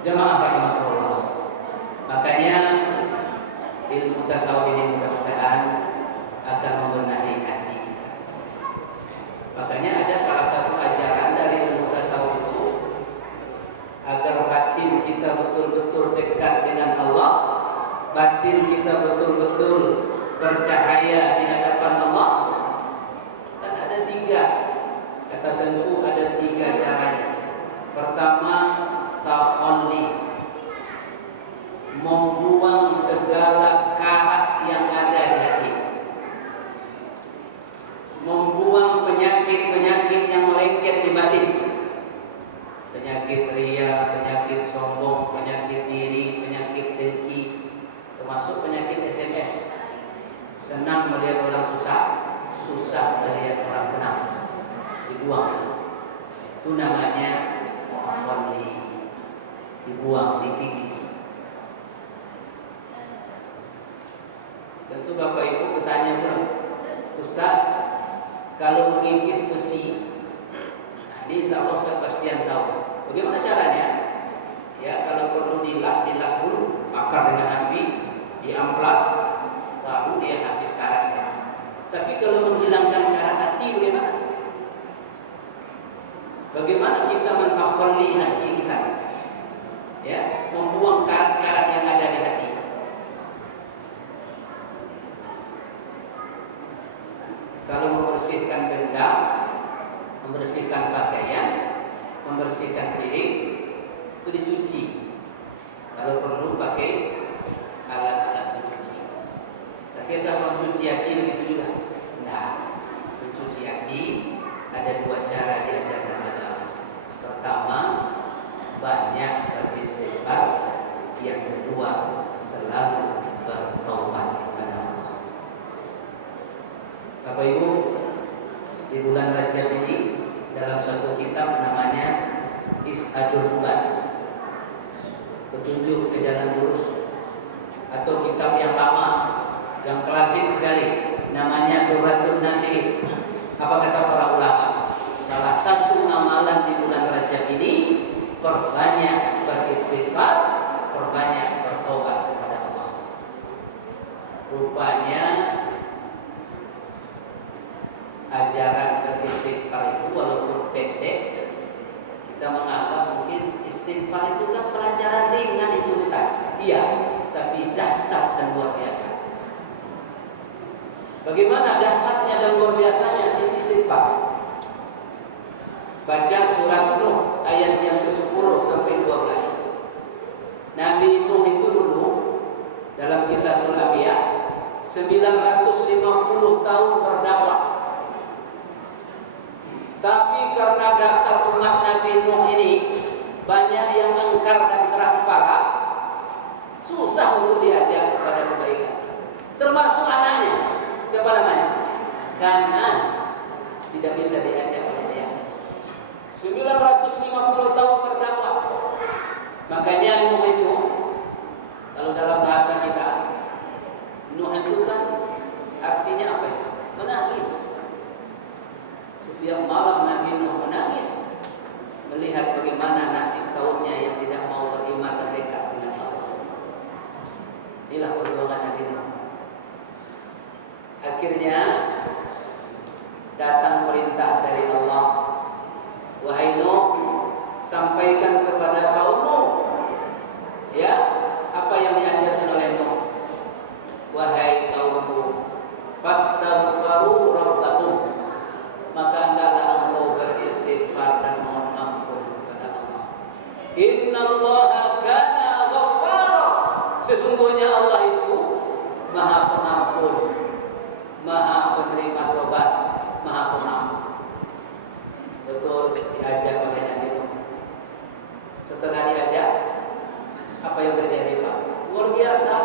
Jamaah rahimahullah. Makanya ilmu tasawuf ini mudah-mudahan akan membenahi hati. Makanya ada salah satu ajaran dari ilmu tasawuf itu agar batin kita betul-betul dekat dengan Allah, batin kita betul-betul bercahaya di hadapan Allah. Dan ada tiga, kata tentu ada tiga caranya. Pertama, takhalli, membuang segala karat yang ada di hati, membuang penyakit-penyakit yang melengket di batin, penyakit ria, penyakit sombong, penyakit iri, penyakit dengki, termasuk penyakit SMS, senang melihat orang susah, susah melihat orang senang, dibuang. Itu namanya takhalli, dibuang, dikikis. Tentu Bapak Ibu bertanya dulu, Ustaz, kalau mengikis besi, nah ini insya Allah Ustaz pastian tahu. Bagaimana caranya? Ya, kalau perlu dilas dulu, bakar dengan api, diamplas, baru dia habis karatnya. Tapi kalau menghilangkan karat hati bagaimana? Bagaimana kita mentakhalli hati kita? Ya, membuang karat-karat yang ada di hati. Kalau membersihkan benda, membersihkan pakaian, membersihkan piring, itu dicuci. Kalau perlu pakai alat-alat pencuci. Tapi kalau mencuci hati begitu juga. Nah, mencuci hati ada dua cara diajarkan agama. Pertama, banyak beristighfar. Yang kedua, selalu bertaubat kepada Allah. Bapak Ibu, di bulan Rajab ini dalam suatu kitab namanya Ishadul Bulan, petunjuk ke jalan lurus, atau kitab yang lama, yang klasik sekali, namanya Durratun Nasihin. Apa kata para ulama? Salah satu amalan di bulan Rajab ini perbanyak beristighfar, perbanyak bertobat kepada Allah. Rupanya ajaran beristighfar itu walaupun pendek, kita menganggap mungkin istighfar itu kan pelajaran ringan itu Ustaz. Iya, tapi dahsyat dan luar biasa. Bagaimana dahsyatnya dan luar biasanya istighfar? Baca surat Nuh ayat yang ke-10 sampai 12. Nabi Nuh itu dulu dalam kisah surah Anbiya 950 tahun berdakwah. Tapi karena dasar umat Nabi Nuh ini banyak yang engkar dan keras kepala, susah untuk diajak kepada kebaikan. Termasuk anaknya. Siapa namanya? Kanan. Tidak bisa diajak oleh dia. 950 tahun terdakwah. Makanya Nuh itu, kalau dalam bahasa kita, Nuh itu kan artinya apa ya? Menangis. Setiap malam Nabi Nuh menangis melihat bagaimana nasib kaumnya yang tidak mau beriman dan dekat dengan Allah. Inilah perjuangan Nabi Nuh. Akhirnya datang perintah dari Allah, wahai Nuh, sampaikan kepada kaummu, ya, apa yang diajarkan oleh Nuh. Wahai kaumku, fastaghfiru rabbakum, maka hendaklah engkau beristighfar dan mohon ampun kepada Allah. Innallaha kana ghaffara, sesungguhnya Allah itu Maha Pengampun, Maha Penerima Tobat, Maha Pengampun. Betul diajak oleh Nabi Nuh. Setelah diajak, apa yang terjadi Pak? Luar biasa.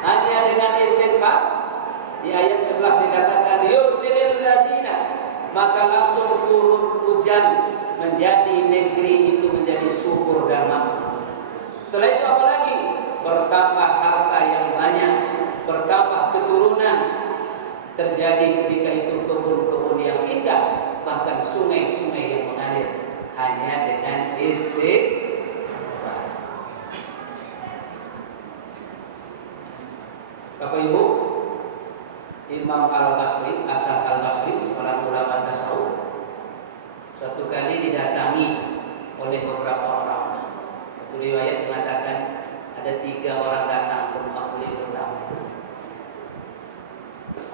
Hanya dengan istighfar, di ayat 11 dikatakan yursilil ladina, maka langsung turun hujan, menjadi negeri itu menjadi subur dan makmur. Setelah itu apa lagi? Bertambah harta yang banyak, bertambah keturunan. Terjadi ketika itu kebun-kebun yang indah, bahkan sungai-sungai yang mengalir hanya dengan istighfar. Bapak Ibu, Imam Al-Basri, Hasan Al-Basri, seorang ulama tasawuf, suatu kali didatangi oleh beberapa orang. Satu riwayat mengatakan ada 3 orang datang ke rumah beliau bertamu.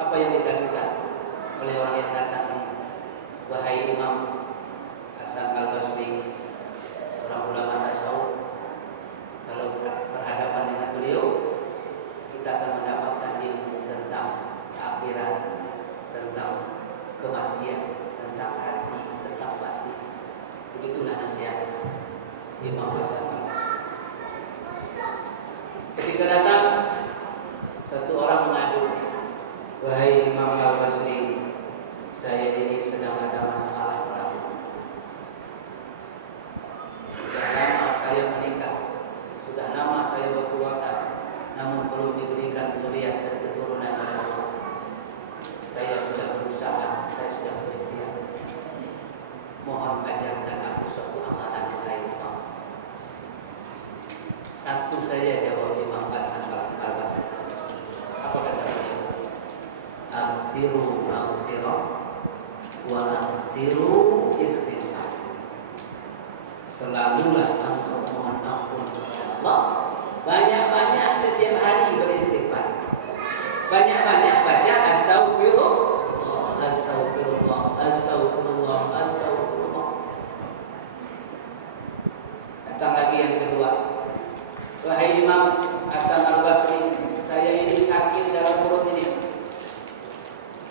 Apa yang dikatakan oleh orang yang datang ini? Wahai Imam Hasan Al-Basri, seorang ulama tasawuf, kalau berhadapan dengan beliau, kita akan mendapatkan ilmu tentang akhirat, tentang kematian, tentang hati, tentang mati. Begitulah nasihat Imam Hasan Al-Basri. Ketika datang, satu orang mengadu, wahai Imam Al-Basri, saya ini sedang ada masalah berat. Sudah lama saya menikah, sudah lama saya berkeluarga, namun belum diberikan zuriat dan keturunan oleh Allah. Saya sudah berusaha, saya sudah berikhtiar. Mohon ajarkan aku suatu amalan wahai Imam. Satu saja jawab Imam Hasan Al-Basri. Apa kata beliau? Aghfiru maghfirah wa aghfiru istighfar. Selalulah engkau mohon ampun kepada Allah. Banyak-banyak setiap hari beristighfar. Banyak-banyak baca astagfirullah, astagfirullah, astagfirullah, astagfirullah. Datang lagi yang kedua. Wahai Imam Hasan Al-Basri, saya ini sakit dalam perut ini.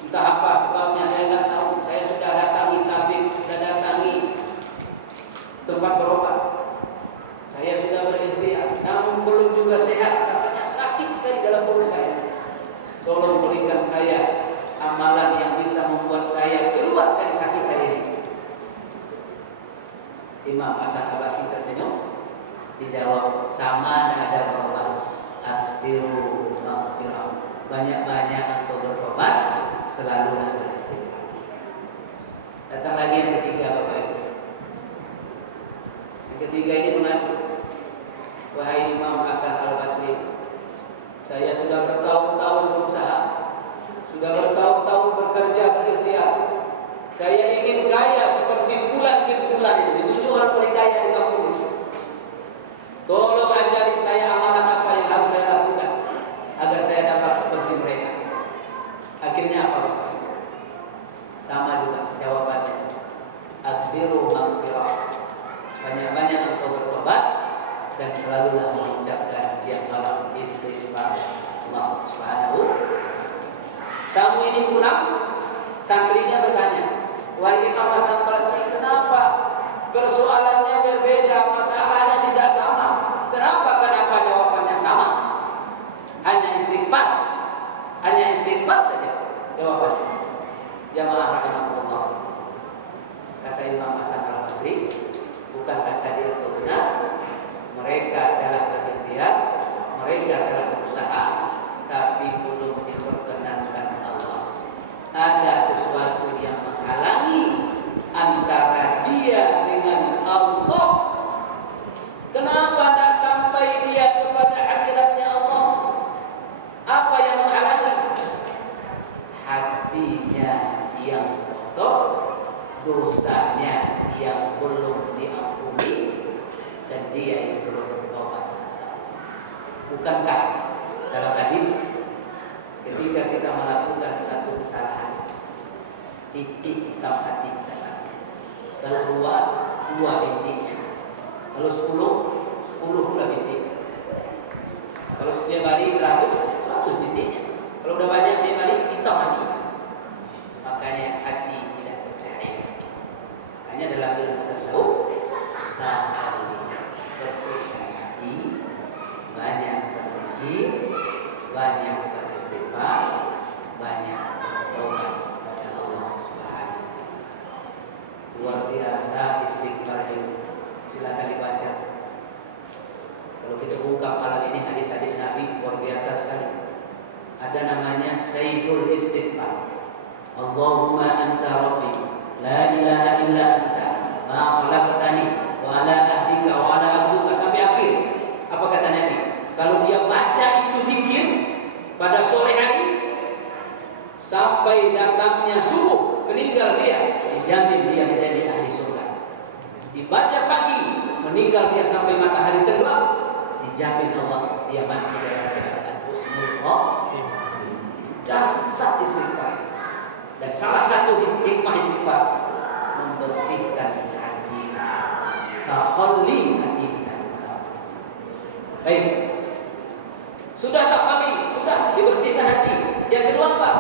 Entah apa sebabnya saya tidak tahu. Saya sudah datangi tabib, sudah datangi tempat berobat. Saya sudah berikhtiar, namun belum juga sehat. Rasanya sakit sekali dalam perut saya. Tolong berikan saya amalan yang bisa membuat saya keluar dari sakit saya ini. Imam Hasan Al-Basri tersenyum. Dijawab, sama ada berobat. Aghfiru maghfirah. Banyak-banyak engkau bertobat, selalulah beristighfar. Datang lagi yang ketiga, Bapak Ibu. Yang ketiga ini mengaku, wahai Imam Hasan Al-Basri, saya sudah bertahun-tahun berusaha, sudah bertahun-tahun bekerja berikhtiar. Saya ingin kaya seperti bulan bin bulan itu. Ditujuh orang paling kaya di kampung ini. Tolong ajarin saya amalan apa yang harus saya lakukan agar saya dapat seperti mereka. Akhirnya apa? Sama juga jawabannya. Aghfiru maghfirah. Banyak-banyak engkau bertobat dan selalulah mengucapkan siang malam istighfar Allah Subhanahu. Tamu ini pulang, santrinya bertanya, wahai Imam Hasan Al-Basri, kenapa persoalannya berbeda, masalahnya tidak sama? Kenapa jawabannya sama? Hanya istighfar saja jawabannya. Jamaah rahimahullah. Kata Imam Hasan Al-Basri, bukankah tadi itu benar? Mereka telah berikhtiar, mereka telah berusaha, tapi belum diperkenankan Allah. Ada sesuatu yang menghalangi antara dia dengan Allah. Kenapa tak sampai dia kepada hadiratnya Allah? Apa yang menghalangi? Hatinya yang kotor, dosanya yang belum diampuni, dan dia yang belum bertobat. Bukankah dalam hadis ketika kita melakukan satu kesalahan, titik hitam hati kita saja. Kalau dua bintiknya. Kalau 10 pula bintik. Kalau setiap hari 100 bintiknya. Kalau udah banyak setiap hari, hitam hati. Makanya hati tidak percaya. Makanya dalam ilmu tasawuf, bersihkan hati, banyak berzikir, banyak beristighfar, banyak bertobat kepada Allah Subhanahu. Luar biasa istighfar itu. Silakan dibaca. Kalau kita buka malam ini hadis-hadis Nabi luar biasa sekali. Ada namanya Sayyidul Istighfar. Allahumma anta rabbi, la ilaha illa anta, ma khalaqtani wa ala ahdika wa ala abduka, sampai akhir. Apa kata Nabi? Kalau dia baca itu zikir pada malamnya subuh meninggal dia, dijamin dia menjadi ahli surga. Dibaca pagi meninggal dia sampai matahari tenggelam, dijamin Allah dia mati dalam keadaan husnul khotimah. Dasar istighfar. Dan salah satu hikmah istighfar membersihkan hati, takhalli hati kita. Baik, sudah takhalli, sudah dibersihkan hati. Yang kedua apa?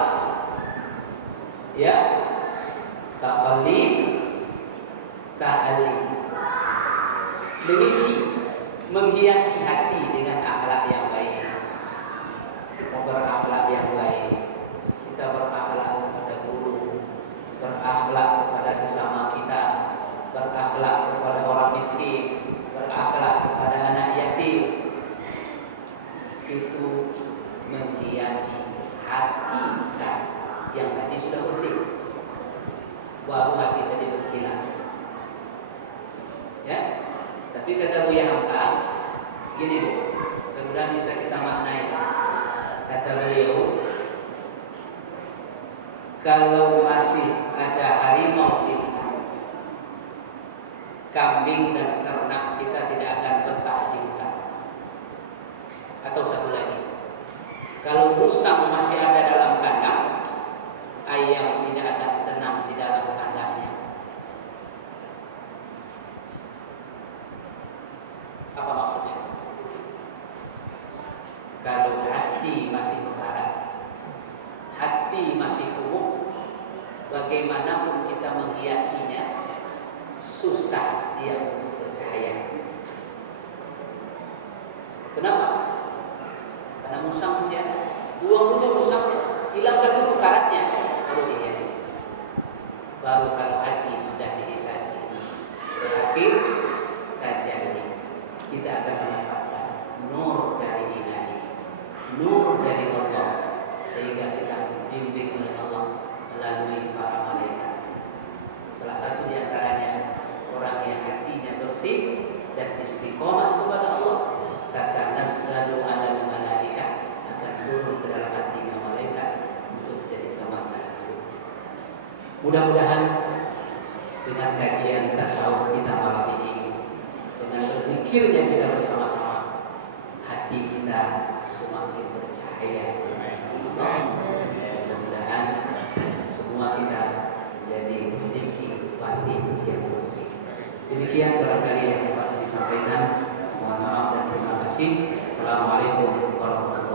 Ya, takhalli, ta'alli, menghiasi hati dengan akhlak yang baik. Kita berakhlak yang baik, kita berakhlak kepada guru, berakhlak kepada sesama kita, berakhlak kepada orang miskin, berakhlak kepada anak yatim. Itu menghiasi hati kita yang tadi sudah bersih, baru hati tadi berkilat. Ya, tapi kata Buya Hamka, gini Bu, mudah-mudahan bisa kita maknai. Kata beliau, kalau masih ada harimau di hutan, kambing dan ternak kita tidak akan betah di hutan. Atau satu lagi, kalau musang masih ada dalam kandang, ayam tidak akan tenang di dalam kandangnya. Apa maksudnya? Kalau hati masih berharap, hati masih kumuh, bagaimanapun kita menghiasinya, susah dia untuk bercahaya. Kenapa? Karena musang masih ada. Buang dulu musangnya, hilangkan dulu karatnya, baru dihiasi. Baru kalau hati sudah dihiasi, terakhir kajian ini kita akan mendapatkan nur dari ilahi, nur dari Allah, sehingga kita dibimbing oleh Allah melalui para malaikat. Salah satu di antaranya orang yang hatinya bersih dan istiqomah kepada Allah, tatanazzalu 'alal malaikah, akan turun ke dalam hatinya malaikat untuk menjadi teman hidupnya. Mudah-mudahan dengan kajian tasawuf kita malam ini, dengan berzikirnya kita bersama-sama, hati kita semakin bercahaya. Mudah-mudahan semua kita menjadi memiliki batin yang bersih. Demikian barangkali yang dapat disampaikan. Mohon maaf dan terima kasih. Assalamualaikum warahmatullahi wabarakatuh.